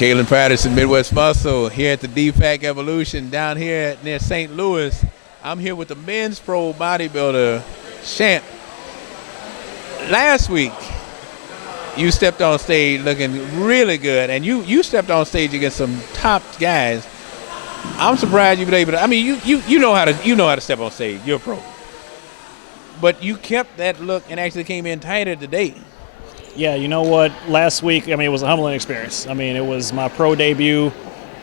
Kalen Patterson, Midwest Muscle, here at the DFAC Evolution down here near St. Louis. I'm here with the men's pro bodybuilder champ. Last week, you stepped on stage looking really good, and you stepped on stage against some top guys. I'm surprised you were able to. I mean, you know how to step on stage. You're a pro, but you kept that look and actually came in tighter today. Yeah, you know what? Last week, I mean, it was a humbling experience. I mean, it was my pro debut.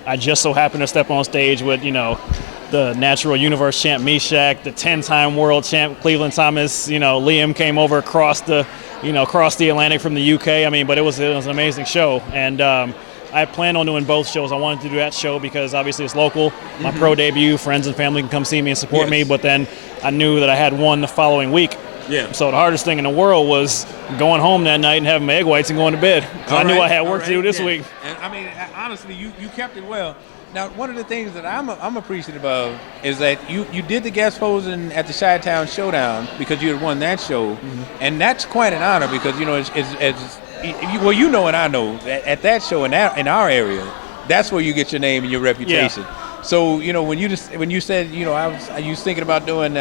I just so happened to step on stage with, the Natural Universe champ Meshack, the 10-time world champ Cleveland Thomas. Liam came over across the Atlantic from the UK. I mean, but it was an amazing show. And I planned on doing both shows. I wanted to do that show because obviously it's local. My pro debut, friends and family can come see me and support me. But then I knew that I had one the following week. Yeah. So the hardest thing in the world was going home that night and having my egg whites and going to bed. I knew I had work to do this week. And I mean, honestly, you kept it well. Now, one of the things that I'm appreciative of is that you did the guest posing at the Chi-Town Showdown because you had won that show, and that's quite an honor because well, you know and I know that at that show in our area, that's where you get your name and your reputation. Yeah. So when you said I was thinking about doing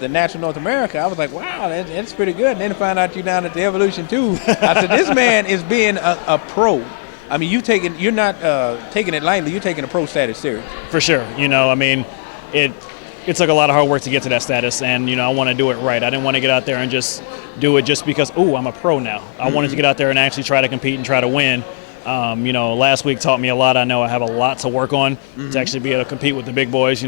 the Natural North America, I was like, wow, that's pretty good. And then to find out you're down at the Evolution too, I said, this man is being a pro. I mean, you're not taking it lightly. You're taking a pro status serious. For sure. I mean, it took a lot of hard work to get to that status, and I want to do it right. I didn't want to get out there and just do it just because, I'm a pro now. I wanted to get out there and actually try to compete and try to win. Last week taught me a lot. I know I have a lot to work on to actually be able to compete with the big boys.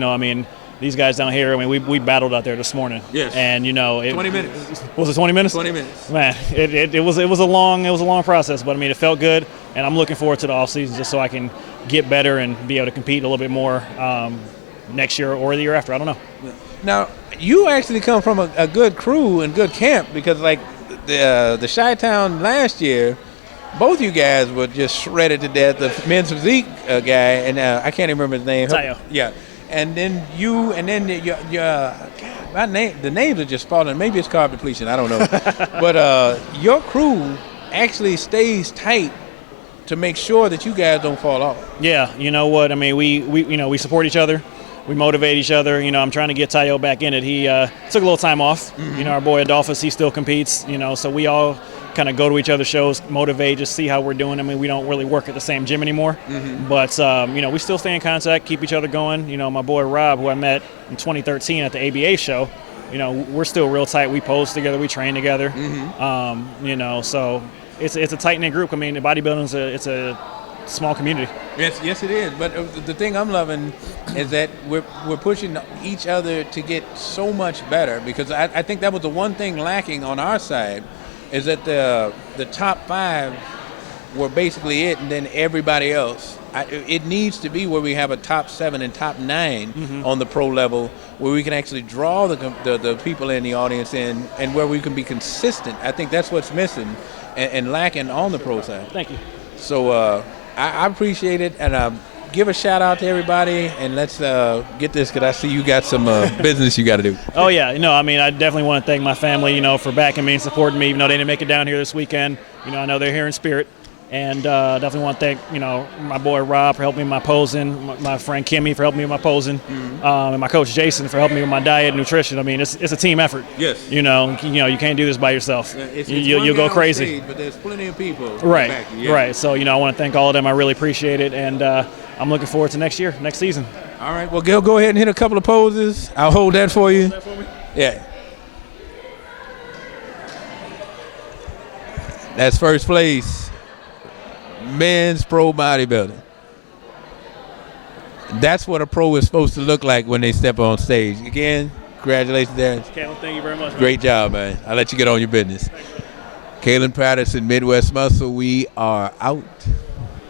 These guys down here, I mean, we battled out there this morning. Yes. And 20 minutes. Was it 20 minutes? 20 minutes. Man, it was a long process, but I mean, it felt good, and I'm looking forward to the off season just so I can get better and be able to compete a little bit more next year or the year after. I don't know. Now, you actually come from a good crew and good camp because, like the Chi-Town last year, both you guys were just shredded to death. The men's physique guy, and I can't even remember his name. Tayo. Yeah. And then the names are just falling. Maybe it's carb depletion. I don't know. But your crew actually stays tight to make sure that you guys don't fall off. Yeah, you know what? I mean, we support each other. We motivate each other. I'm trying to get Tayo back in it. He took a little time off. Our boy Adolphus, he still competes. So we all kind of go to each other's shows, motivate, just see how we're doing. I mean, we don't really work at the same gym anymore, but we still stay in contact, keep each other going. My boy Rob, who I met in 2013 at the ABA show, we're still real tight. We pose together, we train together. So it's a tight-knit group. I mean, the bodybuilding it's a small community. Yes, it is. But the thing I'm loving is that we're pushing each other to get so much better because I think that was the one thing lacking on our side. Is that the top 5 were basically it, and then everybody else. It needs to be where we have a top 7 and top 9 on the pro level, where we can actually draw the people in the audience in, and where we can be consistent. I think that's what's missing and lacking on the pro side. Thank you. So I appreciate it, and give a shout out to everybody, and let's get this because I see you got some business you got to do. Oh yeah, I mean, I definitely want to thank my family, for backing me and supporting me, even though they didn't make it down here this weekend. I know they're here in spirit, and definitely want to thank, my boy Rob for helping me with my posing, my friend Kimmy for helping me with my posing, and my coach Jason for helping me with my diet and nutrition. I mean, it's a team effort. Yes. You can't do this by yourself. You'll go crazy. Stage, but there's plenty of people. Right. Back. Yeah. Right. So I want to thank all of them. I really appreciate it, and I'm looking forward to next season. All right. Well, Gil, go ahead and hit a couple of poses. I'll hold that for you. That for me? Yeah. That's first place. Men's pro bodybuilding. That's what a pro is supposed to look like when they step on stage. Again, congratulations, Terrence. Kalen, thank you very much. Great job, man. I'll let you get on your business. Kalen Patterson, Midwest Muscle. We are out.